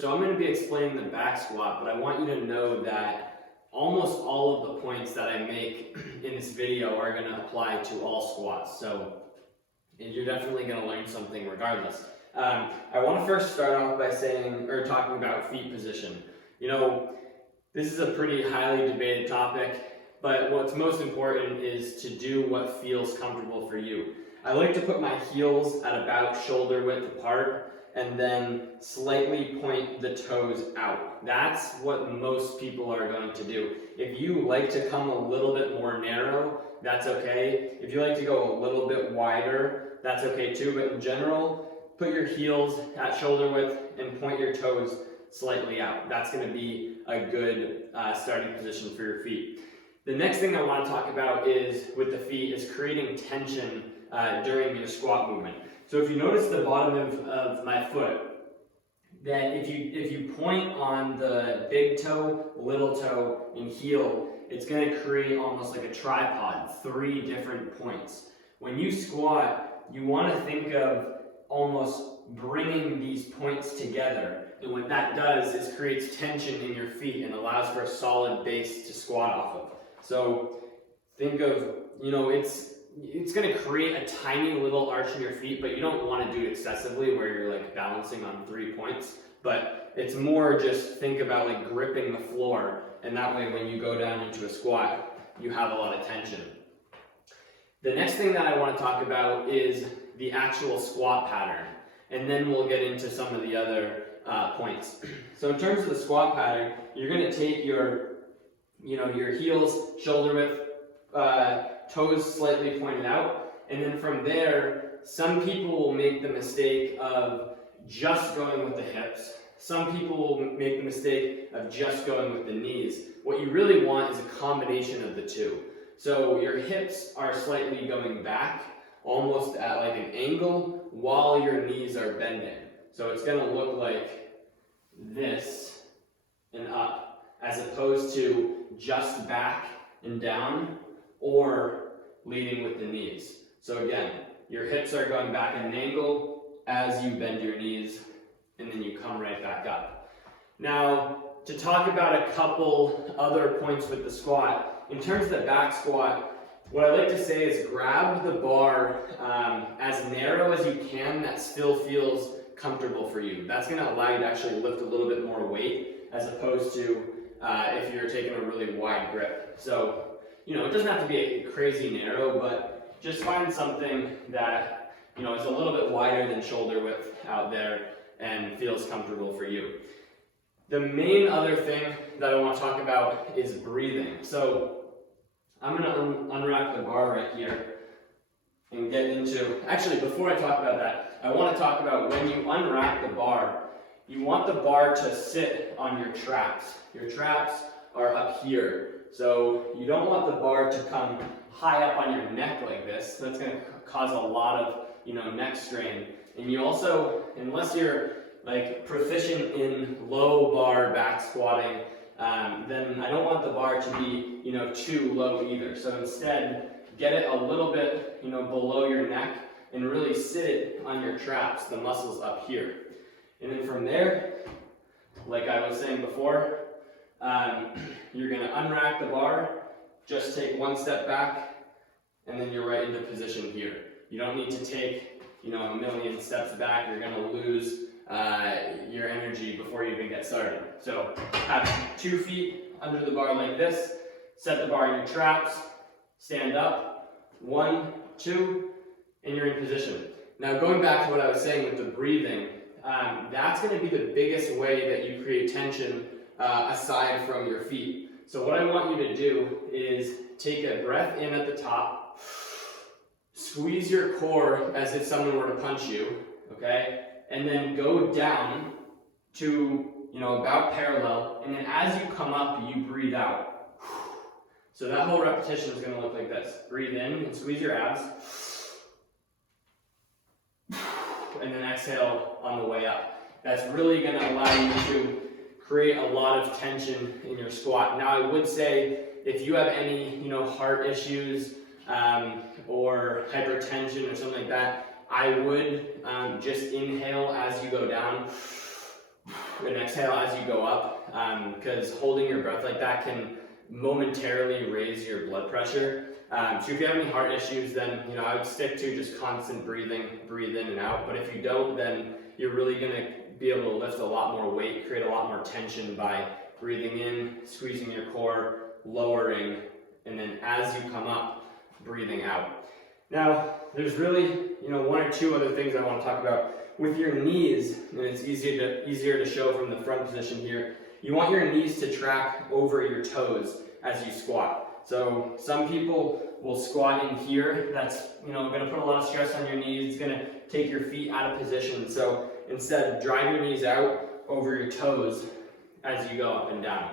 So I'm going to be explaining the back squat, but I want you to know that almost all of the points that I make in this video are going to apply to all squats. So you're definitely going to learn something regardless. I want to first start off by talking about feet position. You know, this is a pretty highly debated topic, but what's most important is to do what feels comfortable for you. I like to put my heels at about shoulder width apart and then slightly point the toes out. That's what most people are going to do. If you like to come a little bit more narrow, that's okay. If you like to go a little bit wider, that's okay too, but in general, put your heels at shoulder width and point your toes slightly out. That's going to be a good starting position for your feet. The next thing I want to talk about is with the feet is creating tension during your squat movement. So if you notice the bottom of my foot, that if you point on the big toe, little toe, and heel, it's going to create almost like a tripod, 3 different points. When you squat, you want to think of almost bringing these points together. And what that does is creates tension in your feet and allows for a solid base to squat off of. So think of, it's going to create a tiny little arch in your feet, but you don't want to do it excessively where you're like balancing on 3 points. But it's more just think about like gripping the floor, and that way when you go down into a squat, you have a lot of tension. The next thing that I want to talk about is the actual squat pattern, and then we'll get into some of the other points. So in terms of the squat pattern, you're going to take your heels shoulder width, toes slightly pointed out, and then from there, some people will make the mistake of just going with the hips. Some people will make the mistake of just going with the knees. What you really want is a combination of the two. So your hips are slightly going back, almost at like an angle, while your knees are bending. So it's going to look like this and up, as opposed to just back and down, or leading with the knees. So again, your hips are going back at an angle as you bend your knees, and then you come right back up. Now, to talk about a couple other points with the squat, in terms of the back squat, what I like to say is grab the bar as narrow as you can that still feels comfortable for you. That's going to allow you to actually lift a little bit more weight as opposed to if you're taking a really wide grip. So, it doesn't have to be crazy narrow, but just find something that, is a little bit wider than shoulder width out there and feels comfortable for you. The main other thing that I want to talk about is breathing. So I'm going to unwrap the bar right here and get into, actually before I talk about that, I want to talk about when you unwrap the bar, you want the bar to sit on your traps. Your traps are up here. So you don't want the bar to come high up on your neck like this. That's going to cause a lot of, neck strain. And you also, unless you're like proficient in low bar back squatting, then I don't want the bar to be, too low either. So instead, get it a little bit, below your neck and really sit it on your traps, the muscles up here. And then from there, like I was saying before, you're going to unrack the bar, just take 1 step back, and then you're right into position here. You don't need to take, a million steps back. You're going to lose your energy before you even get started. So have 2 feet under the bar like this, set the bar in your traps, stand up, 1, 2, and you're in position. Now going back to what I was saying with the breathing, that's going to be the biggest way that you create tension aside from your feet. So what I want you to do is take a breath in at the top, squeeze your core as if someone were to punch you, okay? And then go down to, about parallel, and then as you come up, you breathe out. So that whole repetition is going to look like this. Breathe in and squeeze your abs, and then exhale on the way up. That's really going to allow you to create a lot of tension in your squat. Now I would say if you have any, heart issues or hypertension or something like that, I would just inhale as you go down and exhale as you go up, because holding your breath like that can momentarily raise your blood pressure. So if you have any heart issues, then I would stick to just constant breathing, breathe in and out. But if you don't, then you're really going to be able to lift a lot more weight, create a lot more tension by breathing in, squeezing your core, lowering, and then as you come up, breathing out. Now, there's really one or two other things I want to talk about. With your knees, and it's easier to show from the front position here, you want your knees to track over your toes as you squat. So some people will squat in here. That's going to put a lot of stress on your knees. It's going to take your feet out of position. So instead, drive your knees out over your toes as you go up and down.